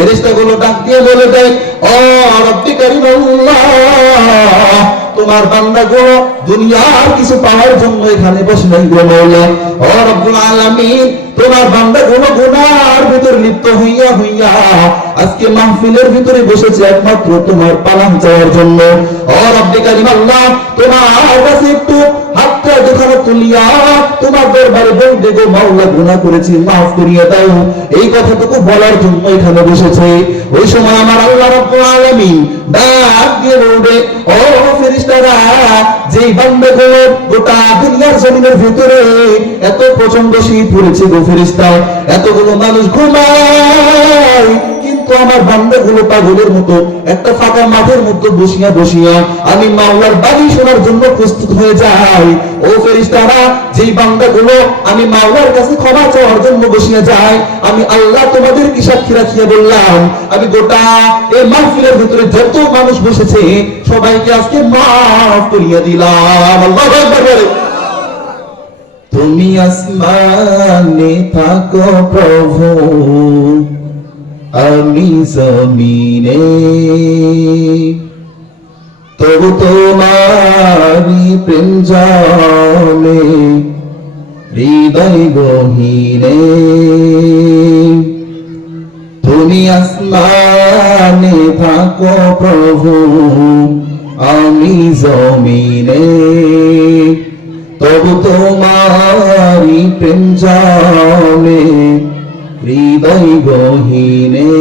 ফেরেশতাগুলো ডাক দিয়ে বলে দেয়, ও রব্বি কারীম আল্লাহ, তোমার বান্দাগুলো দুনিয়ার কিছু পাওয়ার জন্য এখানে বসে নাই গো মাওলা। ও রব্বুল আলামিন, তোমার বান্দাগুলো গুনার ভিতর লিপ্ত হইয়া হইয়া আজকে মাহফিলের ভিতরে বসেছে একমাত্র তোমার পানাহ চাওয়ার জন্য। ও রব্বি কারীম আল্লাহ, তোমার কাছে একটু হাতটা যখন তুলিয়া তোমার দরবারে বলবে গো মাওলা, গুনাহ করেছি, মাফ করিয়ে দাও, এই কথাটুকু বলার জন্য এখানে বসেছে। ওই সময় আমার আল্লাহ রাব্বুল আলামিন ডাক দিয়ে বলবে, ও ফেরেশতারা, যেই বান্দাগুলো গোটা দুনিয়ার জমিনের ভিতরে এত প্রচন্ড শীত পড়েছে গো ফেরেশতা, এতগুলো মানুষ ঘুমায়, কিন্তু আমার বান্দাগুলো পাগলের মতো একটা ফাঁকা মাঠের মধ্যে বসিয়া বসিয়া আমি মাওলার বাণী শোনার জন্য প্রস্তুত হয়ে যাই। ও ফেরেশতারা, যেই বান্দাগুলো আমি মাওলার কাছে ক্ষমা চাওয়ার জন্য বসিয়া যাই, আমি আল্লাহ তোমাদের কি সাক্ষী রাখিয়া বললাম, আমি গোটা এই মাহফিলের ভিতরে যত মানুষ বসেছে সবাইকে আজকে মাফ করিয়া দিলাম। আল্লাহু আকবার। তুমি আসমানে থাকো প্রভু, আমি জমিনে, তবু তোমারি প্রেম জানে হৃদয় গহীনে। তুমি আসমানে থাকো প্রভু, আমি জমিনে, তবু তোমারি প্রেম জানে হৃদয় গহীনে।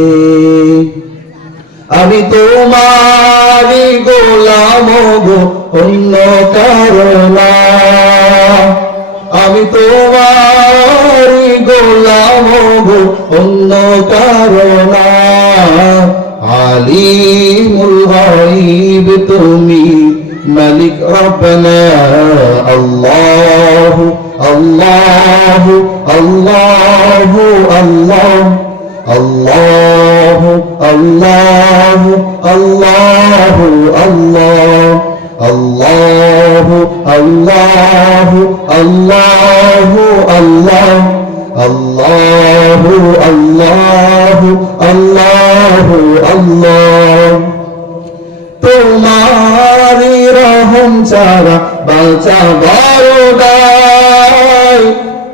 আমি তোমারি গোলাম গো, অন্য কারো না, আমি তোমারি গোলাম গো, অন্য কারো না। আলিমুল গায়ব তুমি, মালিক রব্বানা, আল্লাহু আল্লাহু আল্লাহু আল্লাহ, আল্লাহু আল্লাহু আল্লাহু আল্লাহ, আল্লাহু আল্লাহু আল্লাহু আল্লাহ, আল্লাহু আল্লাহু আল্লাহু আল্লাহ। তোমারি রহম ছাড়া বাঁচা বড় দায়,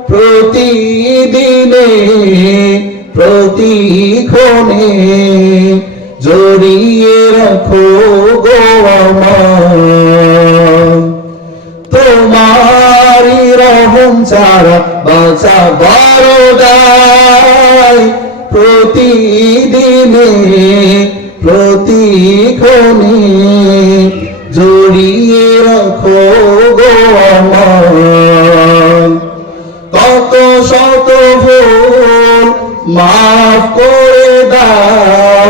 প্রতিদিনে প্রতিক্ষণে জড়িয়ে রাখো গো আমায়। তোমারি রহম ছাড়া বাঁচা বড় দায়, প্রতিদিনে প্রতিক্ষণে জড়িয়ে রাখো গো আমায়। কত শত ভুল মাফ করে দাও,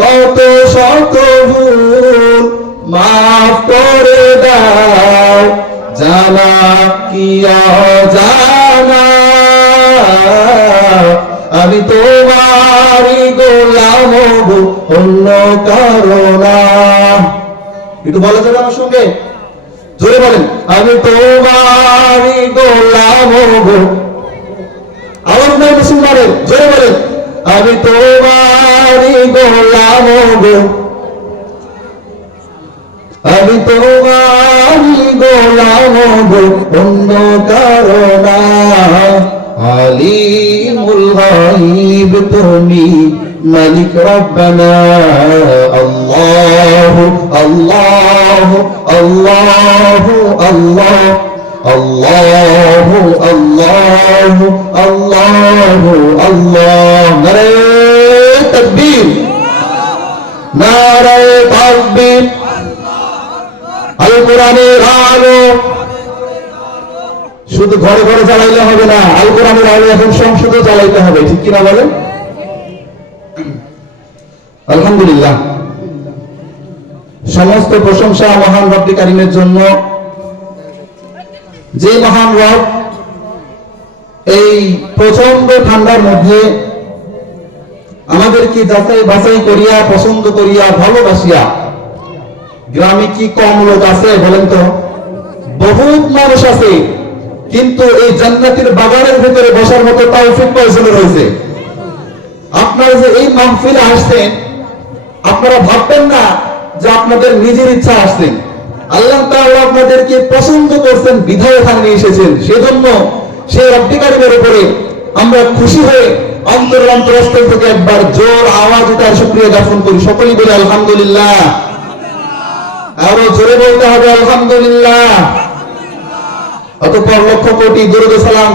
কত শত ভুল মাফ করে দাও, জানা কি অজানা, আমি তোমারি গোলাম গো, অন্য কারো না। একটু বলা যাবে আমার সঙ্গে, জোরে বলেন, আমি তোমারি গোলাম গো। আমার নয় মুসলমানের, জোরে বলেন, আমি তোমারি গোলাম গো, আমি তোমারি গোলাম গো, অন্য কারো না। আলিমুল গায়ব তুমি, মালিক রব্বানা, আল্লাহু আল্লাহু আল্লাহু আল্লাহ, আল্লাহু আল্লাহু আল্লাহু আল্লাহ। নারে তাকবীর, নারে তাকবীর। আল কোরআনের আলো শুধু ঘরে ঘরে জ্বালাইলে হবে না, আল কোরআনের আলো এখন সংসদে জ্বালাইতে হবে, ঠিক কিনা বলেন? আলহামদুলিল্লাহ, সমস্ত প্রশংসা মহান রব্বি কারীমের জন্য, যে মহান রব এই প্রচন্ড ঠান্ডার মধ্যে আমাদেরকে যাচাই বাছাই করিয়া, পছন্দ করিয়া, ভালোবাসিয়া, গ্রামে কি কম লোক আছে বলেন তো? বহুত মানুষ আছে, কিন্তু এই জান্নাতের বাগানের ভিতরে বসার মতো তৌফিক কয়জনের হয়েছে? আপনি আপনারা যে এই মাহফিলে আসছেন, আপনারা ভাববেন না যে আপনাদের নিজের ইচ্ছা আসছেন। আল্লাহ তাআলা আপনাদেরকে পছন্দ করছেন, বিধায় এখানে নিয়ে এসেছেন। সেজন্য সেই রব্বুল কারীমের উপরে আমরা খুশি হয়ে অন্তরস্থল থেকে একবার জোর আওয়াজে তার শুকরিয়া জ্ঞাপন করি। সকলেই বলে আলহামদুলিল্লাহ। আরো জোরে বলতে হবে আলহামদুলিল্লাহ। অতঃপর লক্ষ কোটি দরুদ ও সালাম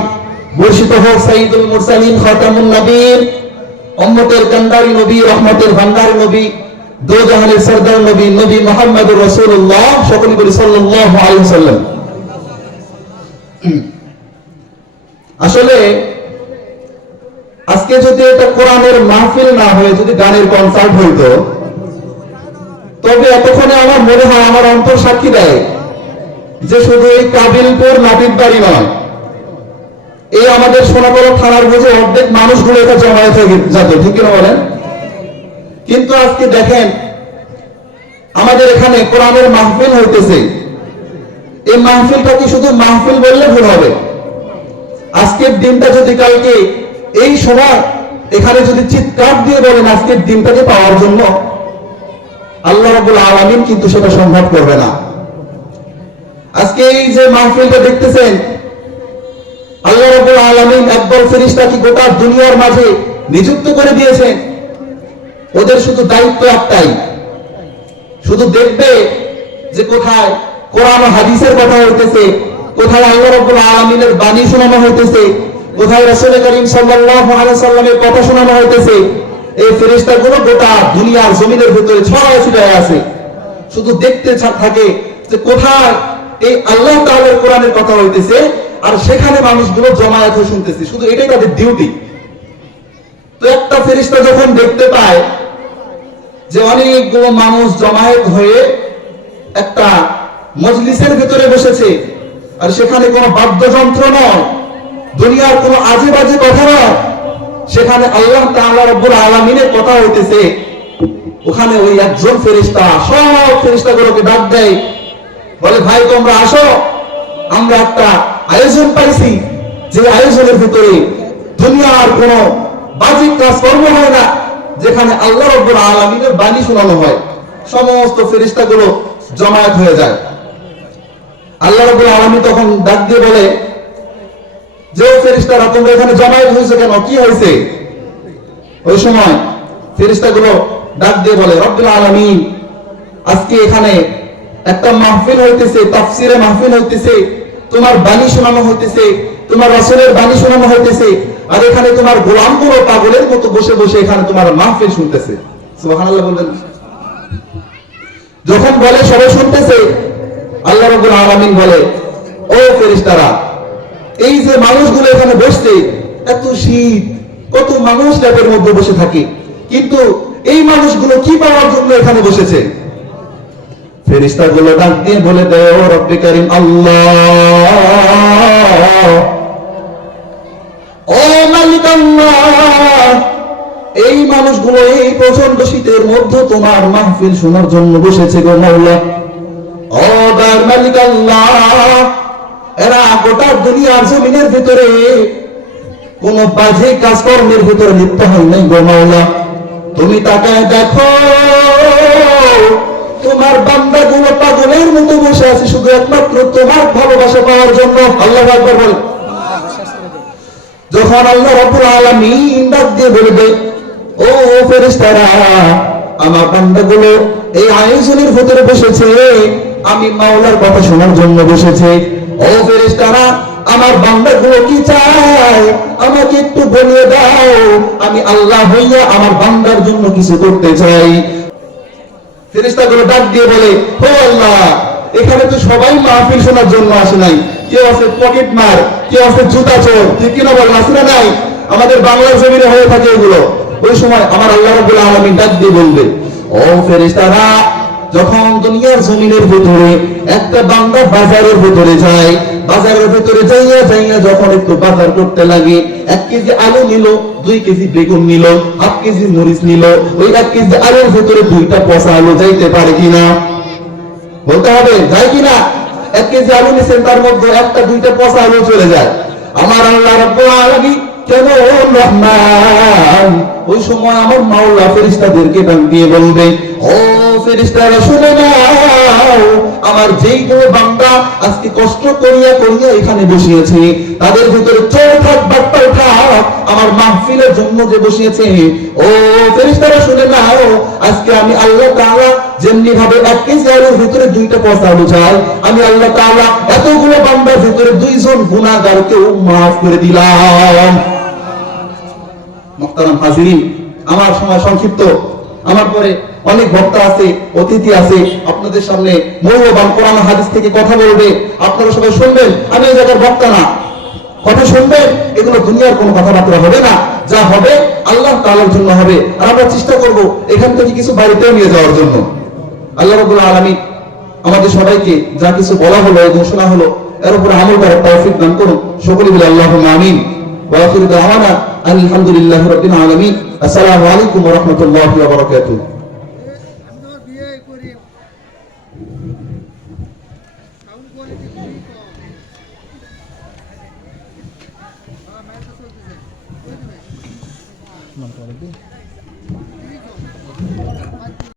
বর্ষিত হোক সাইয়্যিদুল মুরসালিন খাতামুন নবীর, উম্মতের কান্ডারি নবী, রহমতের ভান্ডারী নবী, দো জাহানের সরদার নবী, নবী মুহাম্মদুর রাসূলুল্লাহ, সকলেই বলি সাল্লাল্লাহু আলাইহি ওয়াসাল্লাম। আসলে আজকে যদি এটা কোরআনের মাহফিল না হয়ে যদি গানের কনসার্ট হইতো, তবে এতক্ষণে আমার মনে হয়, আমার অন্তর সাক্ষী দেয় যে শুধু এই কাবিলপুর নাপিত বাড়ি নয়, এই আমাদের সোনাগড় থানার বুঝে অর্ধেক মানুষগুলো এটা জমায়েত হয়ে যেত, ঠিক কিনা বলেন? কিন্তু আজকে দেখেন আমাদের এখানে কোরআনের মাহফিল হইতেছে। এই মাহফিলটা কি শুধু মাহফিল বললে ভুল হবে। আজকের দিনটা যদি কালকে এই সময় এখানে যদি চিৎকার দিয়ে বলেন আজকের দিনটাকে পাওয়ার জন্য, আল্লাহ রাব্বুল আলামিন কিন্তু সেটা সম্ভব করবে না। আজকে এই যে মাহফিলটা দেখতেছেন, আল্লাহ রাব্বুল আলামিন একদল ফেরেশতা কি গোটা দুনিয়ার মাঝে নিযুক্ত করে দিয়েছেন। ওদের শুধু দায়িত্ব একটাই, শুধু দেখবে যে কোথায় কোরআন ও হাদিসের কথা হইতেছে, কোথায় আল্লাহ রাব্বুল আলামিনের বাণী শোনানো হইতেছে, কোথায় রাসূল করিম সাল্লাল্লাহু আলাইহি সাল্লামের কথা শোনানো হইতেছে। এই ফেরেশতাগুলো গোটা দুনিয়ার জমিনের ভিতরে ছড়ায় ছিটায় আছে, শুধু দেখতে থাকে যে কোথায় এই আল্লাহ তাআলার কোরআনের কথা হইতেছে আর সেখানে মানুষগুলো জমায়েত হয়ে শুনতেছে। শুধু এটাই তাদের ডিউটি। তো একটা ফেরেশতা যখন দেখতে পায় যে অনেকগুলো মানুষ জমায়েত হয়ে একটা মজলিসের ভিতরে বসেছে, আর সেখানে কোনো বাদ্যযন্ত্র নয়, দুনিয়ার কোনো আজে বাজে কথা নয়, সেখানে আল্লাহ তাআলা রব্বুল আলামিনের কথা হইতেছে, ওখানে ওই একজন ফেরেশতা সব ফেরেশতাগুলোকে ডাক দেয়, বলে ভাই তোমরা আসো, আমরা একটা আয়োজন পাইছি, যে আয়োজনের ভিতরে দুনিয়ার কোনো বাজে কাজ কর্ম হয় না, যেখানে আল্লাহ রাব্বুল আলামিনের বাণী শোনানো হয়। সমস্ত ফেরেশতাগুলো জমায়েত হয়ে যায়। আল্লাহ রাব্বুল আলামিন তখন ডাক দিয়ে বলে, যে ফেরেশতারা তোমরা এখানে জমায়েত হয়েছে কেন, কি হয়েছে? ওই সময় ফেরেশতাগুলো ডাক দিয়ে বলে, রব্বুল আলামিন আজকে এখানে একটা মাহফিল হইতেছে, তাফসীরের মাহফিল হইতেছে, তোমার বাণী শোনানো হইতেছে, তোমার রাসূলের বাণী শোনানো হইতেছে, আর এখানে তোমার গোলামগুলো পাগলের মতো বসে বসে এখানে তোমার মাহফিল শুনতেছে। সুবহানাল্লাহ বলবেন। যখন বলে সবাই শুনতেছে, আল্লাহ রাব্বুল আলামিন বলে, ও ফেরেশতারা, এই যে মানুষগুলো এখানে বসছে, এত শীত, কত মানুষ ল্যাবের মধ্যে বসে থাকে, কিন্তু এই মানুষগুলো কি পাওয়ার জন্য এখানে বসেছে? ফেরেশতাগুলো ডাক দিয়ে বলে দেয়, ও রব্বে কারীম আল্লাহ, ও মালিক আল্লাহ, এই মানুষগুলো এই প্রচন্ড শীতের মধ্যে তোমার মাহফিল শোনার জন্য বসেছে গো মাওলা। ও দয়ার মালিক আল্লাহ, এরা গোটা দুনিয়ার জমিনের ভিতরে কোন বাজে কাজকর্মের ভিতরে লিপ্ত হয় নাই গো মাওলা। তুমি তাকায় দেখো, তোমার বান্দাগুলো পাগলের মতো বসে আছে শুধু একমাত্র তোমার ভালোবাসা পাওয়ার জন্য। আল্লাহু আকবার বল। যখন আল্লাহ রাব্বুল আলামিন ডাক দিয়ে বলবে, ও ফেরেশতারা, আমার বান্দাগুলো এই আয়োজনের ভিতরে বসেছে, আমি মাওলার কথা শোনার জন্য বসেছে। ও ফেরেশতারা, আমার বান্দাগুলো কি চায় আমাকে একটু বলিয়ে দাও, আমি আল্লাহ হইয়া আমার বান্দার জন্য কিছু করতে চাই। ফেরেশতাগুলো ডাক দিয়ে বলে, ও আল্লাহ, এখানে তো সবাই মাহফিল শোনার জন্য আসে নাই, কেউ আছে পকেট মার, কেউ আছে জুতা চোর, ঠিক কিনা বলেন, আসে না নাই? আমাদের বাংলার জমিনে হয়ে থাকে এগুলো। ওই সময় আমার আল্লাহ রাব্বুল আলামিন ডাক দিয়ে বলবে, ও ফেরেশতারা, যখন দুনিয়ার জমিনের ভিতরে একটা বান্দা বাজারের ভিতরে যায়, বাজারের ভিতরে যাইয়া যাইয়া যখন একটু বাজার করতে লাগে, 1 কেজি আলু নিল, 2 কেজি বেগুন নিল, 1/2 কেজি মরিচ নিল, ওই 1 কেজি আলুর ভিতরে 2টা পচা আলু যাইতে পারে কিনা? বলতে হবে, যায় কিনা? 1 কেজি আলু নিছেন, তার মধ্যে 1টা 2টা পচা আলু চলে যায়। আমার আল্লাহ রাব্বুল আলামিন কেমন রহমান। ওই সময় আমার মাওলা ফেরেশতাদেরকে ডাক দিয়ে বলবে, ও ফেরেশতারা শুনে নাও, আমার যেই কোনো বান্দা আজকে কষ্ট করিয়া করিয়া এখানে বসিয়েছে, তাদের ভিতরে চোর থাক বাটপার থাক, আমার মাহফিলের জন্য যে বসিয়েছে, ও ফেরেশতারা শুনে নাও, আজকে আমি আল্লাহ তাআলা যেমনি ভাবে 1 কেজি আলুর ভিতরে 2টা পচা আলু চাই, আমি আল্লাহ তাআলা এতগুলো বান্দার ভিতরে 2 জন গুনাহগারকেও মাফ করে দিলাম। মুহতারাম হাজিরিন, আমার সময় সংক্ষিপ্ত, আমার পরে অনেক বক্তা আছে, অতিথি আছে, আপনাদের সামনে মূল্যবান কোরআন হাদিস থেকে কথা বলবে, আপনারা সবাই শুনবেন। আমি এই জায়গার বক্তা না, কথা শুনবেন, এগুলো দুনিয়ার কোনো কথাবার্তা হবে না, যা হবে আল্লাহ তাআলার জন্য হবে। আর আমরা চেষ্টা করব এখান থেকে কিছু বাড়িতেও নিয়ে যাওয়ার জন্য। আল্লাহ রাব্বুল আলামিন আমাদের সবাইকে যা কিছু বলা হলো, ঘোষণা হলো, এর উপর আমল করার তৌফিক দান করুন। সকলে বলি আল্লাহুম্মা আমিন। ওয়া আখিরু দাওয়ানা আলহামদুলিল্লাহি রাব্বিল আলামিন। আসসালামু আলাইকুম ওয়া রাহমাতুল্লাহি ওয়া বারাকাতুহু।